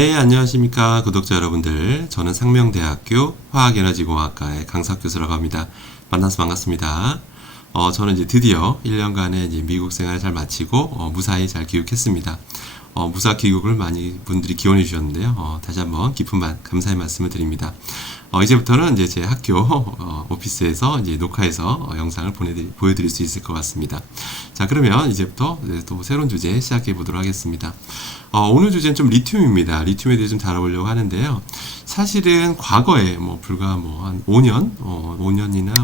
네, 안녕하십니까 구독자 여러분들. 저는 상명대학교 화학에너지공학과의 강석 교수라고 합니다. 만나서 반갑습니다. 저는 이제 드디어 1년간의 이제 미국 생활을 잘 마치고 무사히 잘 귀국했습니다. 무사 귀국을 많이 분들이 기원해 주셨는데요. 다시 한번 깊은 감사의 말씀을 드립니다. 이제부터는 이제 제 학교 오피스에서 이제 녹화해서 영상을 보여드릴 수 있을 것 같습니다. 자, 그러면 이제부터 또 새로운 주제 시작해 보도록 하겠습니다. 오늘 주제는 좀 리튬입니다. 리튬에 대해 좀 다뤄보려고 하는데요. 사실은 과거에 불과 한 5년, 5년이나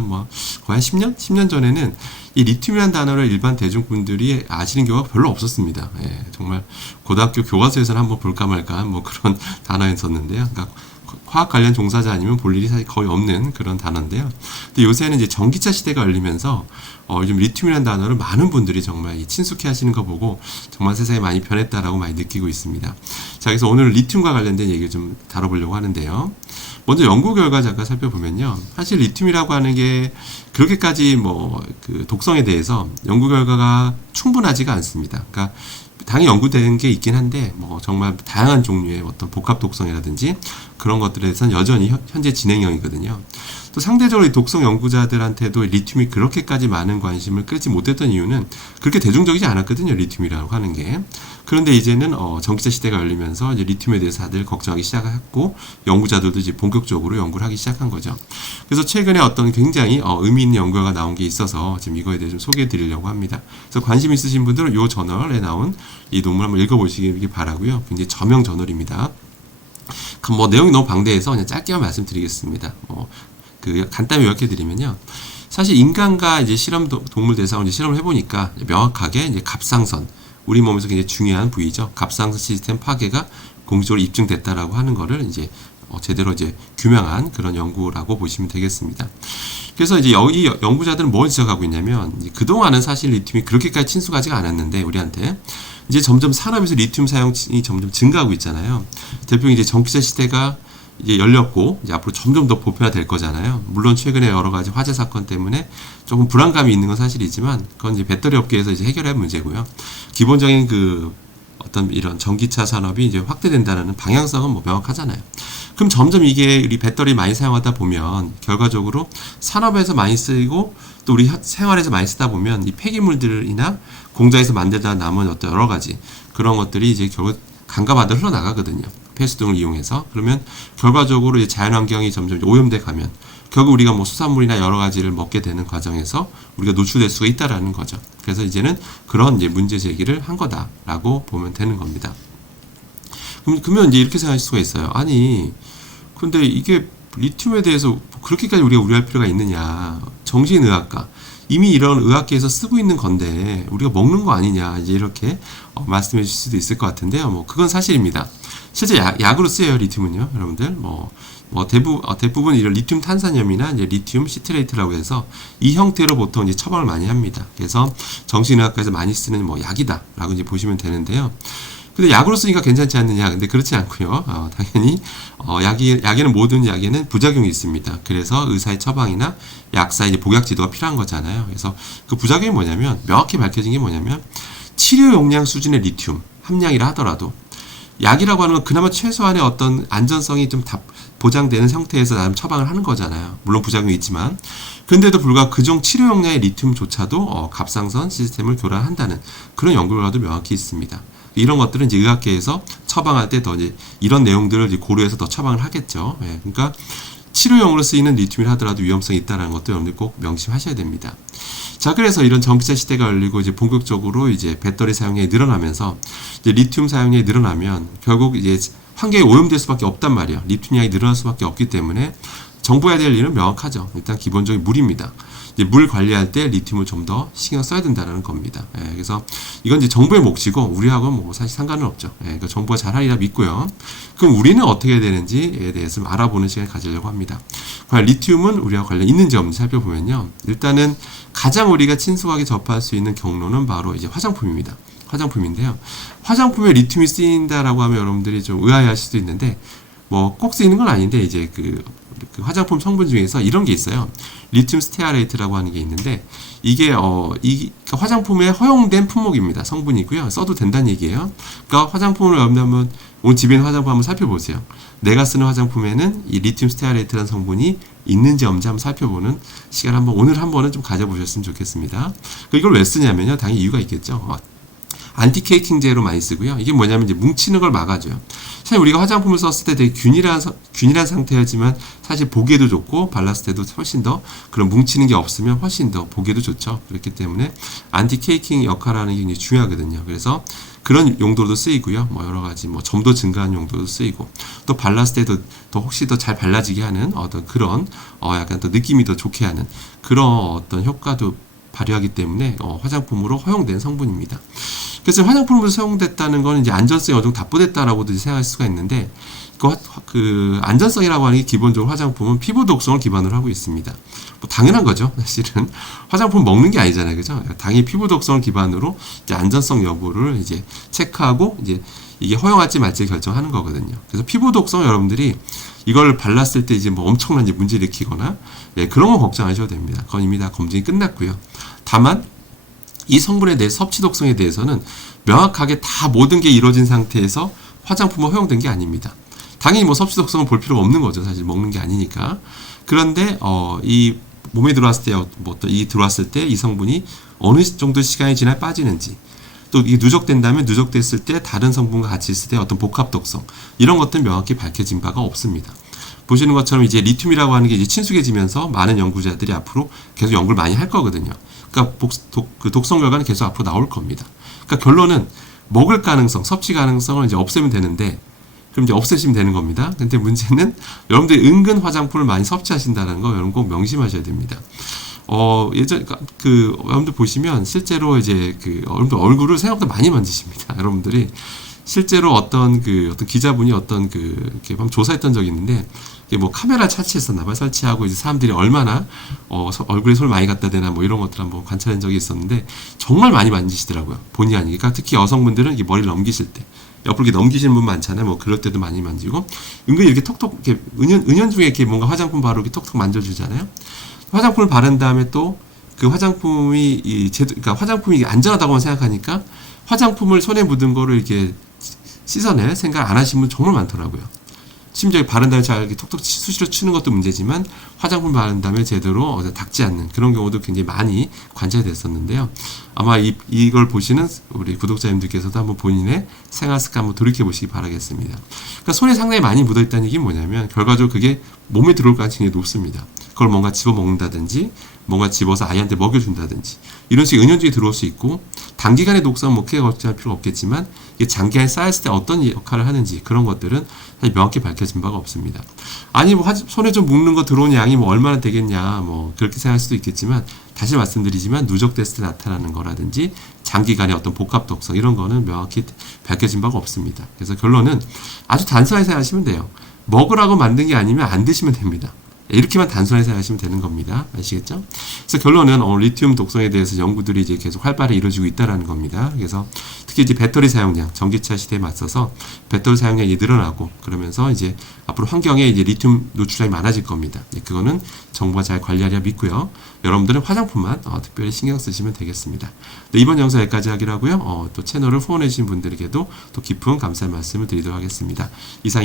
거의 한 10년? 10년 전에는 이 리튬이라는 단어를 일반 대중분들이 아시는 경우가 별로 없었습니다. 예, 정말 고등학교 교과서에서는 한번 볼까 말까 그런 단어였었는데요. 그러니까 화학 관련 종사자 아니면 볼 일이 사실 거의 없는 그런 단어인데요. 근데 요새는 이제 전기차 시대가 열리면서 요즘 리튬이라는 단어를 많은 분들이 정말 친숙해 하시는 거 보고 정말 세상이 많이 변했다라고 많이 느끼고 있습니다. 자, 그래서 오늘 리튬과 관련된 얘기를 좀 다뤄보려고 하는데요. 먼저 연구 결과 잠깐 살펴보면요. 사실 리튬이라고 하는 게 그렇게까지 그 독성에 대해서 연구 결과가 충분하지가 않습니다. 그러니까 당연히 연구된 게 있긴 한데 정말 다양한 종류의 어떤 복합 독성이라든지 그런 것들에 대해서는 여전히 현재 진행형이거든요. 또 상대적으로 이 독성 연구자들한테도 리튬이 그렇게까지 많은 관심을 끌지 못했던 이유는 그렇게 대중적이지 않았거든요. 리튬이라고 하는 게. 그런데 이제는 전기차 시대가 열리면서 이제 리튬에 대해서 다들 걱정하기 시작했고 연구자들도 이제 본격적으로 연구를 하기 시작한 거죠. 그래서 최근에 어떤 굉장히 의미 있는 연구가 나온 게 있어서 지금 이거에 대해 좀 소개해 드리려고 합니다. 그래서 관심 있으신 분들은 이 저널에 나온 이 논문 한번 읽어보시기 바라고요. 굉장히 저명 저널입니다. 내용이 너무 방대해서 그냥 짧게만 말씀드리겠습니다. 간단히 요약해 드리면요. 사실 인간과 이제 동물 대상으로 이제 실험을 해보니까 명확하게 이제 갑상선, 우리 몸에서 굉장히 중요한 부위죠. 갑상선 시스템 파괴가 공식적으로 입증됐다라고 하는 거를 이제 제대로 이제 규명한 그런 연구라고 보시면 되겠습니다. 그래서 이제 이 연구자들은 뭘 지적하고 있냐면 그동안은 사실 리튬이 그렇게까지 친숙하지가 않았는데 우리한테 이제 점점 산업에서 리튬 사용이 점점 증가하고 있잖아요. 대표적으로 이제 전기차 시대가 이제 열렸고 이제 앞으로 점점 더 보편화될 거잖아요. 물론 최근에 여러 가지 화재 사건 때문에 조금 불안감이 있는 건 사실이지만 그건 이제 배터리 업계에서 이제 해결할 문제고요. 기본적인 어떤 이런 전기차 산업이 이제 확대된다는 방향성은 명확하잖아요. 그럼 점점 이게 우리 배터리 많이 사용하다 보면 결과적으로 산업에서 많이 쓰이고 또 우리 생활에서 많이 쓰다 보면 이 폐기물들이나 공장에서 만들다 남은 어떤 여러 가지 그런 것들이 이제 결국 강과 바다로 흘러나가거든요. 폐수 등을 이용해서. 그러면 결과적으로 이제 자연환경이 점점 오염돼 가면 결국 우리가 수산물이나 여러 가지를 먹게 되는 과정에서 우리가 노출될 수가 있다라는 거죠. 그래서 이제는 그런 이제 문제 제기를 한 거다라고 보면 되는 겁니다. 그러면 이제 이렇게 생각할 수가 있어요. 아니, 근데 이게 리튬에 대해서 그렇게까지 우리가 우려할 필요가 있느냐. 정신의학과. 이미 이런 의학계에서 쓰고 있는 건데 우리가 먹는 거 아니냐. 이제 이렇게 말씀해 주실 수도 있을 것 같은데요. 그건 사실입니다. 실제 약으로 쓰여요, 리튬은요. 여러분들. 대부분 이런 리튬 탄산염이나 이제 리튬 시트레이트라고 해서 이 형태로 보통 이제 처방을 많이 합니다. 그래서 정신의학과에서 많이 쓰는 약이다라고 이제 보시면 되는데요. 근데 약으로 쓰니까 괜찮지 않느냐? 근데 그렇지 않고요. 당연히 약에는 모든 약에는 부작용이 있습니다. 그래서 의사의 처방이나 약사의 이제 복약 지도가 필요한 거잖아요. 그래서 그 부작용이 뭐냐면 명확히 밝혀진 게 뭐냐면 치료 용량 수준의 리튬 함량이라 하더라도 약이라고 하는 건 그나마 최소한의 어떤 안전성이 좀 보장되는 형태에서 나름 처방을 하는 거잖아요. 물론 부작용이 있지만. 그런데도 불구하고 그중 치료 용량의 리튬조차도 갑상선 시스템을 교란한다는 그런 연구 결과도 명확히 있습니다. 이런 것들은 이제 의학계에서 처방할 때 더 이제 이런 내용들을 이제 고려해서 더 처방을 하겠죠. 예, 그러니까 치료용으로 쓰이는 리튬이라 하더라도 위험성이 있다는 것도 여러분들 꼭 명심하셔야 됩니다. 자, 그래서 이런 전기차 시대가 열리고 이제 본격적으로 이제 배터리 사용량이 늘어나면서 이제 리튬 사용량이 늘어나면 결국 이제 환경이 오염될 수밖에 없단 말이에요. 리튬량이 늘어날 수밖에 없기 때문에 정부가 해야 될 일은 명확하죠. 일단 기본적인 물입니다. 이제 물 관리할 때 리튬을 좀 더 신경 써야 된다는 겁니다. 예, 그래서 이건 이제 정부의 몫이고 우리하고는 사실 상관은 없죠. 예, 그러니까 정부가 잘하리라 믿고요. 그럼 우리는 어떻게 해야 되는지에 대해서 좀 알아보는 시간을 가지려고 합니다. 과연 리튬은 우리와 관련 있는지 없는지 살펴보면요. 일단은 가장 우리가 친숙하게 접할 수 있는 경로는 바로 이제 화장품입니다. 화장품인데요. 화장품에 리튬이 쓰인다라고 하면 여러분들이 좀 의아해할 수도 있는데 뭐 꼭 쓰이는 건 아닌데 이제 그 화장품 성분 중에서 이런 게 있어요. 리튬 스테아레이트라고 하는 게 있는데 이게 그러니까 화장품에 허용된 품목입니다. 성분이고요. 써도 된다는 얘기예요. 그러니까 화장품을 여러분들 오늘 집에 있는 화장품 한번 살펴보세요. 내가 쓰는 화장품에는 이 리튬 스테아레이트라는 성분이 있는지 없는지 한번 살펴보는 시간 오늘 한 번은 좀 가져보셨으면 좋겠습니다. 이걸 왜 쓰냐면요. 당연히 이유가 있겠죠. 안티케이킹제로 많이 쓰고요. 이게 뭐냐면 이제 뭉치는 걸 막아줘요. 사실 우리가 화장품을 썼을 때 되게 균일한 상태였지만 사실 보기에도 좋고 발랐을 때도 훨씬 더 그런 뭉치는 게 없으면 훨씬 더 보기에도 좋죠. 그렇기 때문에 안티케이킹 역할을 하는 게 굉장히 중요하거든요. 그래서 그런 용도로도 쓰이고요. 뭐 여러 가지 뭐 점도 증가하는 용도도 쓰이고 또 발랐을 때도 더 혹시 더 잘 발라지게 하는 어떤 그런 약간 더 느낌이 더 좋게 하는 그런 어떤 효과도 발휘하기 때문에 화장품으로 허용된 성분입니다. 그래서 화장품으로 사용됐다는 건 이제 안전성이 어느 정도 답보됐다라고도 생각할 수가 있는데 그 안전성이라고 하는 게 기본적으로 화장품은 피부 독성을 기반으로 하고 있습니다. 뭐 당연한 거죠. 사실은 화장품 먹는 게 아니잖아요, 그죠? 당연히 피부 독성을 기반으로 이제 안전성 여부를 이제 체크하고 이제 이게 허용할지 말지 결정하는 거거든요. 그래서 피부 독성 여러분들이 이걸 발랐을 때 이제 뭐 엄청난 이제 문제 일으키거나 그런 거 걱정 안 하셔도 됩니다. 그건 이미 다 검증이 끝났고요. 다만 이 성분에 대해 섭취 독성에 대해서는 명확하게 다 모든 게 이루어진 상태에서 화장품은 허용된 게 아닙니다. 당연히 뭐 섭취 독성을 볼 필요가 없는 거죠. 사실 먹는 게 아니니까. 그런데 이 몸에 들어왔을 때 들어왔을 때 이 성분이 어느 정도 시간이 지나 빠지는지 또 이게 누적된다면 누적됐을 때 다른 성분과 같이 있을 때 어떤 복합 독성 이런 것들은 명확히 밝혀진 바가 없습니다. 보시는 것처럼 이제 리튬이라고 하는 게 이제 친숙해지면서 많은 연구자들이 앞으로 계속 연구를 많이 할 거거든요. 그러니까 그 독성 결과는 계속 앞으로 나올 겁니다. 그러니까 결론은 먹을 가능성, 섭취 가능성을 이제 없애면 되는데 그럼 이제 없애시면 되는 겁니다. 근데 문제는 여러분들이 은근 화장품을 많이 섭취하신다는 거 여러분 꼭 명심하셔야 됩니다. 여러분들 보시면 실제로 이제 여러분들 얼굴을 생각보다 많이 만지십니다. 여러분들이 실제로 어떤 기자분이 이렇게 한번 조사했던 적이 있는데, 이게 뭐 카메라 설치했었나봐요. 설치하고 이제 사람들이 얼마나, 얼굴에 손을 많이 갖다 대나 뭐 이런 것들 한번 관찰한 적이 있었는데, 정말 많이 만지시더라고요. 본의 아니게. 그러니까 특히 여성분들은 이게 머리를 넘기실 때, 옆으로 이렇게 넘기시는 분 많잖아요. 뭐 그럴 때도 많이 만지고, 은근히 이렇게 톡톡, 이렇게 은연중에 이렇게 뭔가 화장품 바로 이렇게 톡톡 만져주잖아요. 화장품을 바른 다음에 또 그 화장품이 그러니까 화장품이 안전하다고 생각하니까 화장품을 손에 묻은 거를 이렇게 씻어낼 생각 안 하시는 분 정말 많더라고요. 심지어 바른 다음에 잘 이렇게 톡톡 수시로 치는 것도 문제지만 화장품 바른 다음에 제대로 닦지 않는 그런 경우도 굉장히 많이 관찰이 됐었는데요. 아마 이걸 보시는 우리 구독자님들께서도 한번 본인의 생활 습관 한번 돌이켜 보시기 바라겠습니다. 그러니까 손에 상당히 많이 묻어있다는 얘기는 뭐냐면 결과적으로 그게 몸에 들어올 가능성이 높습니다. 그걸 뭔가 집어 먹는다든지 뭔가 집어서 아이한테 먹여준다든지 이런 식의 은연중에 들어올 수 있고 단기간의 독성은 뭐 크게 걱정할 필요가 없겠지만 이게 장기간에 쌓였을 때 어떤 역할을 하는지 그런 것들은 사실 명확히 밝혀진 바가 없습니다. 아니 뭐 손에 좀 묻는 거 들어온 양이 뭐 얼마나 되겠냐 뭐 그렇게 생각할 수도 있겠지만 다시 말씀드리지만 누적됐을 때 나타나는 거라든지 장기간의 어떤 복합 독성 이런 거는 명확히 밝혀진 바가 없습니다. 그래서 결론은 아주 단순하게 생각하시면 돼요. 먹으라고 만든 게 아니면 안 드시면 됩니다. 이렇게만 단순하게 생각하시면 되는 겁니다. 아시겠죠? 그래서 결론은 리튬 독성에 대해서 연구들이 이제 계속 활발히 이루어지고 있다라는 겁니다. 그래서 특히 이제 배터리 사용량, 전기차 시대에 맞서서 배터리 사용량이 늘어나고 그러면서 이제 앞으로 환경에 이제 리튬 노출량이 많아질 겁니다. 그거는 정부가 잘 관리하리라 믿고요. 여러분들은 화장품만 특별히 신경 쓰시면 되겠습니다. 네, 이번 영상 여기까지 하기로 하고요. 또 채널을 후원해 주신 분들에게도 또 깊은 감사의 말씀을 드리도록 하겠습니다. 이상입니다.